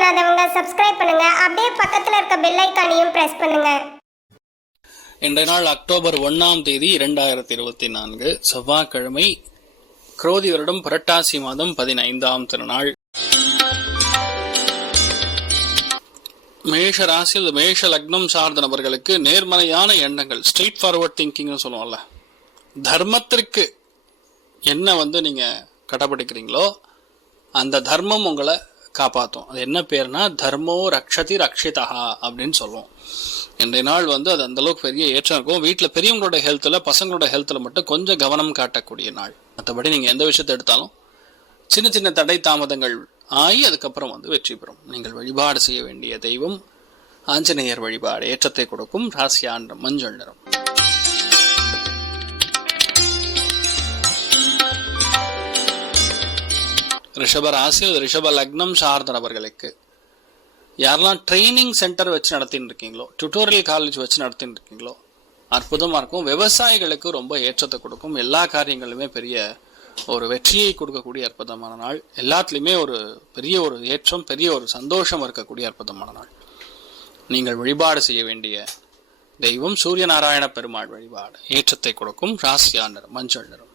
பண்ணாதவங்க சப்ஸ்கிரைப் பண்ணுங்க. அப்படியே பக்கத்துல இருக்க பெல் ஐகானையும் பிரஸ் பண்ணுங்க. இன்றைய நாள் அக்டோபர் 1ஆம் தேதி 2024 செவ்வாய்க்கிழமை, குரோதி வருடம் புரட்டாசி மாதம் 15ஆம் திருநாள். மேஷ ராசியில் மேஷ லக்னம் சார்ந்த நபர்களுக்கு நேர்மறையான எண்ணங்கள், ஸ்ட்ரெயிட் ஃபார்வர்ட் திங்கிங் சொல்லுவோம்ல, தர்மத்திற்கு என்ன நீங்க கடைபிடிக்கிறீங்களோ அந்த தர்மம் உங்களை காப்பாற்றும். அது என்ன பேர்னா தர்மோ ரக்ஷதி ரக்ஷிதா அப்படின்னு சொல்லுவோம். இன்றைய நாள் அது அந்த அளவுக்கு பெரிய ஏற்றம் இருக்கும். வீட்டில் பெரியவங்களோட ஹெல்த்தில், பசங்களோட ஹெல்த்தில் மட்டும் கொஞ்சம் கவனம் காட்டக்கூடிய நாள். மற்றபடி நீங்கள் எந்த விஷயத்தை எடுத்தாலும் சின்ன சின்ன தடை தாமதங்கள் ஆகி அதுக்கப்புறம் வெற்றி பெறும். நீங்கள் வழிபாடு செய்ய வேண்டிய தெய்வம் ஆஞ்சநேயர் வழிபாடு. ஏற்றத்தை கொடுக்கும். ராசியாண்ட மஞ்சள் நிறம். ரிஷப ராசியில் ரிஷப லக்னம் சார்ந்த நபர்களுக்கு யாரெல்லாம் ட்ரைனிங் சென்டர் வச்சு நடத்தின்னு இருக்கீங்களோ, டியூட்டோரியல் காலேஜ் வச்சு நடத்தின்னு இருக்கீங்களோ, அற்புதமாக இருக்கும். விவசாயிகளுக்கு ரொம்ப ஏற்றத்தை கொடுக்கும். எல்லா காரியங்களுமே பெரிய ஒரு வெற்றியை கொடுக்கக்கூடிய அற்புதமான நாள். எல்லாத்துலேயுமே ஒரு பெரிய ஒரு ஏற்றம், பெரிய ஒரு சந்தோஷம் இருக்கக்கூடிய அற்புதமான நாள். நீங்கள் வழிபாடு செய்ய வேண்டிய தெய்வம் சூரிய நாராயண பெருமாள் வழிபாடு. ஏற்றத்தை கொடுக்கும். ராசியா நிறம் மஞ்சள் நிறம்.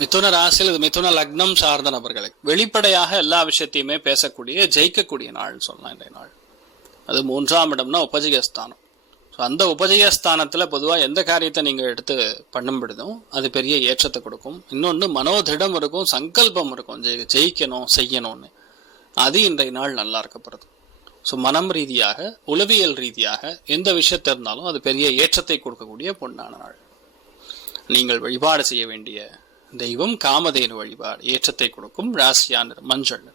மிதுன ராசியில் மிதுன லக்னம் சார்ந்த நபர்களுக்கு வெளிப்படையாக எல்லா விஷயத்தையுமே பேசக்கூடிய, ஜெயிக்கக்கூடிய நாள் சொல்லலாம் இன்றைய நாள். அது 3ஆம் இடம்னா உபஜயஸ்தானம். ஸோ அந்த உபஜயஸ்தானத்தில் பொதுவாக எந்த காரியத்தை நீங்கள் எடுத்து பண்ணும்படுதும் அது பெரிய ஏற்றத்தை கொடுக்கும். இன்னொன்று மனோதிடம் இருக்கும், சங்கல்பம் இருக்கும், ஜெயிக்கணும் செய்யணும்னு. அது இன்றைய நாள் நல்லா இருக்கப்படுது. ஸோ மனம் ரீதியாக, உளவியல் ரீதியாக எந்த விஷயத்தை இருந்தாலும் அது பெரிய ஏற்றத்தை கொடுக்கக்கூடிய பொன்னான நாள். நீங்கள் வழிபாடு செய்ய வேண்டிய தெய்வம் காமதேனு வழிபாடு. ஏற்றத்தை கொடுக்கும். ராசியா நிறம் மஞ்சள் நிறம்.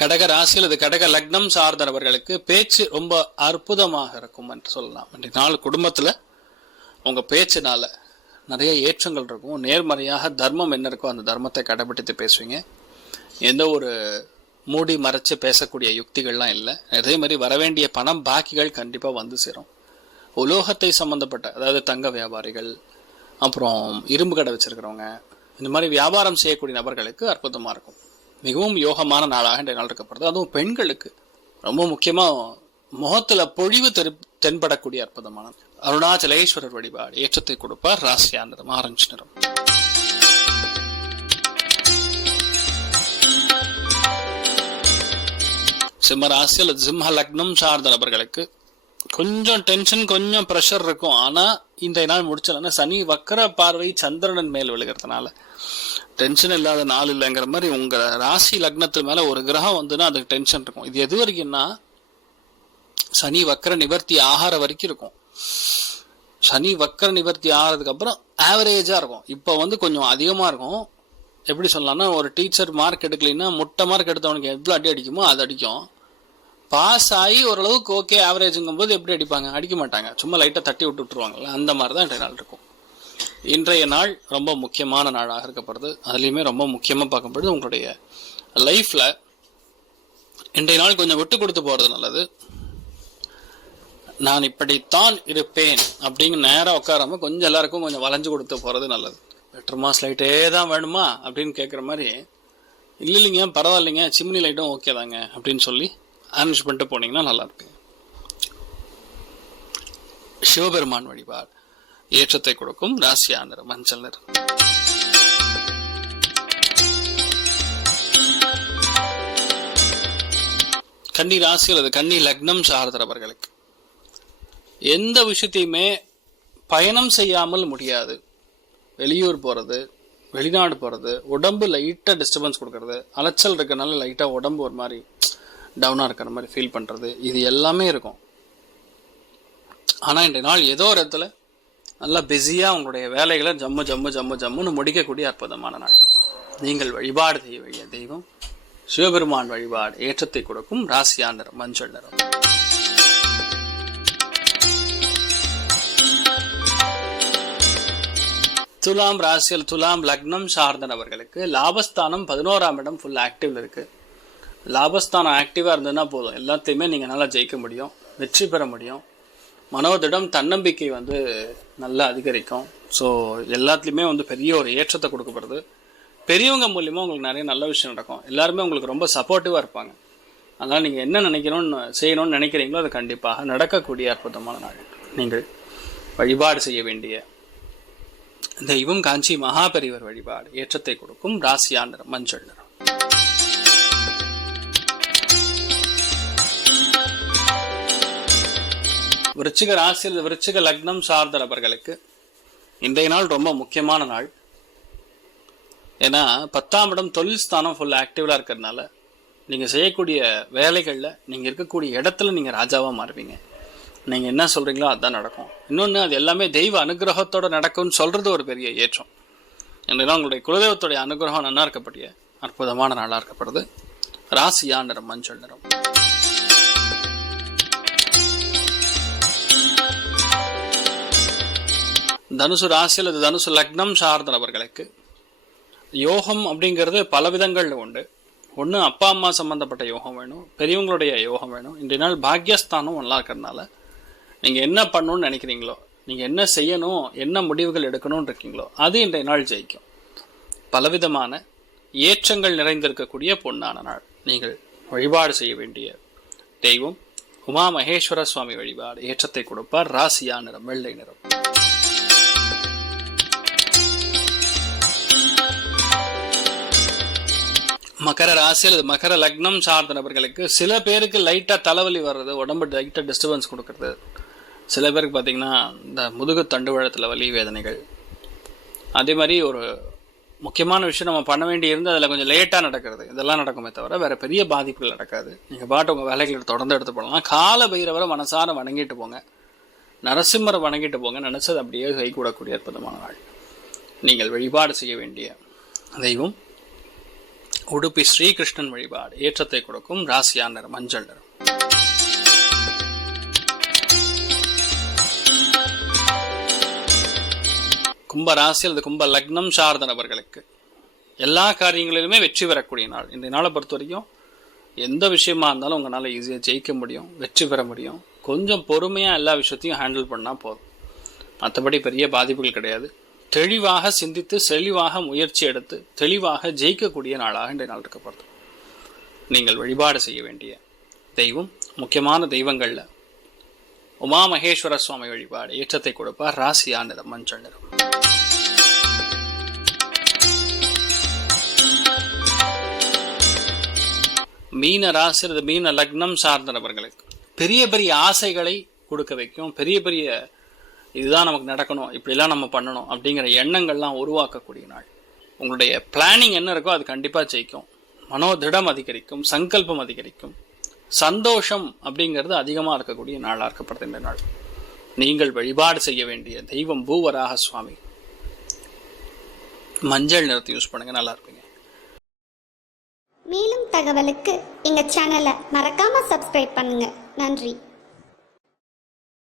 கடக ராசியில் அது கடக லக்னம் சார்ந்தவர்களுக்கு பேச்சு ரொம்ப அற்புதமாக இருக்கும் என்று சொல்லலாம். இன்றைய நாள் குடும்பத்துல உங்க பேச்சுனால நிறைய ஏற்றங்கள் இருக்கும். நேர்மறையாக தர்மம் என்ன இருக்கோ அந்த தர்மத்தை கடைபிடித்து பேசுவீங்க. எந்த ஒரு மூடி மறைச்சு பேசக்கூடிய யுக்திகள்லாம் இல்லை. அதே மாதிரி வரவேண்டிய பணம் பாக்கிகள் கண்டிப்பாக சேரும். உலோகத்தை சம்பந்தப்பட்ட, அதாவது தங்க வியாபாரிகள், அப்புறம் இரும்பு கடை வச்சிருக்கிறவங்க, இந்த மாதிரி வியாபாரம் செய்யக்கூடிய நபர்களுக்கு அற்புதமாக இருக்கும். மிகவும் யோகமான நாளாக இன்றைய நாள் இருக்கப்படுது. அதுவும் பெண்களுக்கு ரொம்ப முக்கியமாக முகத்தில் பொழிவு தென்படக்கூடிய அற்புதமான அருணாச்சலேஸ்வரர் வழிபாடு. ஏற்றத்தை கொடுப்பார். ராசியா நிறம் ஆரஞ்சு நிறம். சிம்ம ராசியில் சிம்ம லக்னம் சார்ந்த நபர்களுக்கு கொஞ்சம் டென்ஷன், கொஞ்சம் ப்ரெஷர் இருக்கும். ஆனால் இன்றைய நாள் முடிச்சலன்னா சனி வக்கர பார்வை சந்திரன் மேல் விழுகிறதுனால டென்ஷன் இல்லாத நாள் இல்லைங்கிற மாதிரி உங்கள் ராசி லக்னத்து மேலே ஒரு கிரகம் அதுக்கு டென்ஷன் இருக்கும். இது எது வரைக்கும்னா சனி வக்கர நிவர்த்தி ஆகார வரைக்கும் இருக்கும். சனி வக்கர நிவர்த்தி ஆகிறதுக்கு அப்புறம் ஆவரேஜாக இருக்கும். இப்போ கொஞ்சம் அதிகமாக இருக்கும். எப்படி சொல்லலாம்னா, ஒரு டீச்சர் மார்க் எடுக்கலைன்னா முட்டை மார்க் எடுத்தவனுக்கு எவ்வளோ அடி அடிக்குமோ அது அடிக்கும். பாஸ் ஆகி ஓரளவுக்கு ஓகே ஆவரேஜுங்கும் போது எப்படி அடிப்பாங்க? அடிக்க மாட்டாங்க, சும்மா லைட்டாக தட்டி விட்டுருவாங்கல்ல. அந்த மாதிரி தான் இன்றைய நாள் இருக்கும். இன்றைய நாள் ரொம்ப முக்கியமான நாளாக இருக்கப்படுது. அதுலேயுமே ரொம்ப முக்கியமாக பார்க்கப்படுது உங்களுடைய லைஃப்பில். இன்றைய நாள் கொஞ்சம் விட்டு கொடுத்து போகிறது நல்லது. நான் இப்படித்தான் இருப்பேன் அப்படிங்க நேராக உட்காராம கொஞ்சம் எல்லாருக்கும் கொஞ்சம் வளைஞ்சு கொடுத்து போகிறது நல்லது. பெட்ரூமா லைட்டே தான் வேணுமா அப்படின்னு கேட்குற மாதிரி, இல்லைங்க பரவாயில்லைங்க சிம்னி லைட்டும் ஓகே தாங்க அப்படின்னு சொல்லி அரேஞ்ச் பண்ணிட்டு போனீங்கன்னா நல்லா இருக்கு. சிவபெருமான் வழிபாடு. ஏற்றத்தை கொடுக்கும். ராசியா நிறம் மஞ்சள் நிறம். கன்னி ராசியில் அது கன்னி லக்னம் சார்ந்தவர்களுக்கு எந்த விஷயத்தையுமே பயணம் செய்யாமல் முடியாது. வெளியூர் போகிறது, வெளிநாடு போகிறது, உடம்பு லைட்டாக டிஸ்டர்பன்ஸ் கொடுக்கறது, அலைச்சல் இருக்கிறனால லைட்டாக உடம்பு ஒரு மாதிரி டவுனாக இருக்கிற மாதிரி ஃபீல் பண்ணுறது, இது எல்லாமே இருக்கும். ஆனால் இன்றைய நாள் ஏதோ ஒரு இடத்துல நல்லா பிஸியாக உங்களுடைய வேலைகளை ஜம்முன்னு முடிக்கக்கூடிய அற்புதமான நாள். நீங்கள் வழிபாடு செய்ய வேண்டிய தெய்வம் சிவபெருமான் வழிபாடு. ஏற்றத்தை கொடுக்கும். ராசியா நிறம் மஞ்சள் நிறம். துலாம் ராசியில் துலாம் லக்னம் சார்ந்த நபர்களுக்கு லாபஸ்தானம் 11ஆம் இடம் ஃபுல் ஆக்டிவ்ல இருக்கு. லாபஸ்தானம் ஆக்டிவா இருந்ததுன்னா போதும், எல்லாத்தையுமே நீங்க நல்லா ஜெயிக்க முடியும். வெற்றி பெற முடியும். மனோதிடம் தன்னம்பிக்கை நல்லா அதிகரிக்கும். ஸோ எல்லாத்துலேயுமே பெரிய ஒரு ஏற்றத்தை கொடுக்கப்படுது. பெரியவங்க மூலியமாக உங்களுக்கு நிறைய நல்ல விஷயம் நடக்கும். எல்லாருமே உங்களுக்கு ரொம்ப சப்போர்ட்டிவாக இருப்பாங்க. அதனால் நீங்கள் என்ன செய்யணும்னு நினைக்கிறீங்களோ அது கண்டிப்பாக நடக்கக்கூடிய அற்புதமான நாள். நீங்கள் வழிபாடு செய்ய வேண்டிய தெய்வம் காஞ்சி மகாபெரிவர் வழிபாடு. ஏற்றத்தை கொடுக்கும். ராசியா நிறம் மஞ்சள் நிறம். விருச்சிக ராசியில் விருச்சிக லக்னம் சார்ந்த நபர்களுக்கு இன்றைய நாள் ரொம்ப முக்கியமான நாள். ஏன்னா 10ஆம் இடம் தொழில் ஸ்தானம் ஃபுல் ஆக்டிவ்ல இருக்கிறதுனால நீங்கள் செய்யக்கூடிய வேலைகளில் நீங்கள் இருக்கக்கூடிய இடத்துல நீங்கள் ராஜாவாக மாறுவீங்க. நீங்கள் என்ன சொல்கிறீங்களோ அதுதான் நடக்கும். இன்னொன்று, அது எல்லாமே தெய்வ அனுகிரகத்தோடு நடக்கும்னு சொல்கிறது ஒரு பெரிய ஏற்றம். என்றால் உங்களுடைய குலதெய்வத்துடைய அனுகிரகம் நல்லா இருக்கப்படிய அற்புதமான நாளாக இருக்கப்படுது. ராசியா நிறம் மஞ்சள் நிறம். தனுசு ராசி அல்லது தனுசு லக்னம் சார்ந்த நபர்களுக்கு யோகம் அப்படிங்கிறது பல விதங்கள்ல உண்டு. ஒன்று, அப்பா அம்மா சம்பந்தப்பட்ட யோகம் வேணும், பெரியவங்களுடைய யோகம் வேணும். இன்றைய நாள் பாக்யஸ்தானம் நல்லா இருக்கிறதுனால நீங்கள் என்ன பண்ணணும்னு நினைக்கிறீங்களோ, நீங்கள் என்ன செய்யணும், என்ன முடிவுகள் எடுக்கணும்னு இருக்கீங்களோ அது இன்றைய நாள் ஜெயிக்கும். பலவிதமான ஏற்றங்கள் நிறைந்திருக்கக்கூடிய பொன்னான நாள். நீங்கள் வழிபாடு செய்ய வேண்டிய தெய்வம் உமா மகேஸ்வர சுவாமி வழிபாடு. ஏற்றத்தை கொடுப்பார். ராசியா நிறம் வெள்ளை நிறம். மகர ராசி அல்லது மகர லக்னம் சார்ந்த நபர்களுக்கு சில பேருக்கு லைட்டா தலைவலி வர்றது, உடம்பு லைட்டா டிஸ்டர்பன்ஸ் கொடுக்கறது. சில பேருக்கு பார்த்தீங்கன்னா இந்த முதுகு தண்டுவழத்தில் வலி வேதனைகள். அதே மாதிரி ஒரு முக்கியமான விஷயம் நம்ம பண்ண வேண்டி இருந்து அதில் கொஞ்சம் லேட்டாக நடக்கிறது. இதெல்லாம் நடக்குமே தவிர வேற பெரிய பாதிப்புகள் நடக்காது. நீங்கள் பாட்டு உங்கள் வேலைகளை தொடர்ந்து எடுத்து போகலாம். கால பைரவரை மனசார வணங்கிட்டு போங்க, நரசிம்மரை வணங்கிட்டு போங்க. நினைச்சது அப்படியே கைகூடக்கூடிய அற்புதமான நாள். நீங்கள் வழிபாடு செய்ய வேண்டிய தெய்வம் உடுப்பி ஸ்ரீகிருஷ்ணன் வழிபாடு. ஏற்றத்தை கொடுக்கும். ராசியா நிறம் மஞ்சள் நிறம். கும்ப ராசி அல்லது கும்ப லக்னம் சார்ந்த நபர்களுக்கு எல்லா காரியங்களிலுமே வெற்றி பெறக்கூடிய நாள். இந்த நாளை பொறுத்த வரைக்கும் எந்த விஷயமா இருந்தாலும் உங்களால் ஈஸியாக ஜெயிக்க முடியும், வெற்றி பெற முடியும். கொஞ்சம் பொறுமையாக எல்லா விஷயத்தையும் ஹேண்டில் பண்ணால் போதும். மற்றபடி பெரிய பாதிப்புகள் கிடையாது. தெளிவாக சிந்தித்து தெளிவாக முயற்சி எடுத்து தெளிவாக ஜெயிக்கக்கூடிய நாளாக இன்றைய நாள் இருக்கப்படுது. நீங்கள் வழிபாடு செய்ய வேண்டிய தெய்வம் முக்கியமான தெய்வங்கள்ல உமா மகேஸ்வர சுவாமி வழிபாடு. ஏற்றத்தை கொடுப்பார். ராசியா நிறம் மஞ்சள் நிறம். மீன ராசி அல்லது மீன லக்னம் சார்ந்த நபர்களுக்கு பெரிய பெரிய ஆசைகளை கொடுக்க வைக்கும். பெரிய பெரிய இதுதான் நமக்கு நடக்கணும், இப்படிலாம் நம்ம பண்ணணும் அப்படிங்கிற எண்ணங்கள்லாம் உருவாக்கக்கூடிய நாள். உங்களுடைய பிளானிங் என்ன இருக்கோ அது கண்டிப்பாக ஜெயிக்கும். மனோதிடம் அதிகரிக்கும், சங்கல்பம் அதிகரிக்கும், சந்தோஷம் அப்படிங்கிறது அதிகமாக இருக்கக்கூடிய நாளாக இருக்கப்படுது இந்த நாள். நீங்கள் வழிபாடு செய்ய வேண்டிய தெய்வம் பூவராக சுவாமி. மஞ்சள் நிறத்தை யூஸ் பண்ணுங்க, நல்லா இருப்பீங்க. மேலும் தகவலுக்கு எங்க சேனலை மறக்காம சப்ஸ்கிரைப் பண்ணுங்க. நன்றி.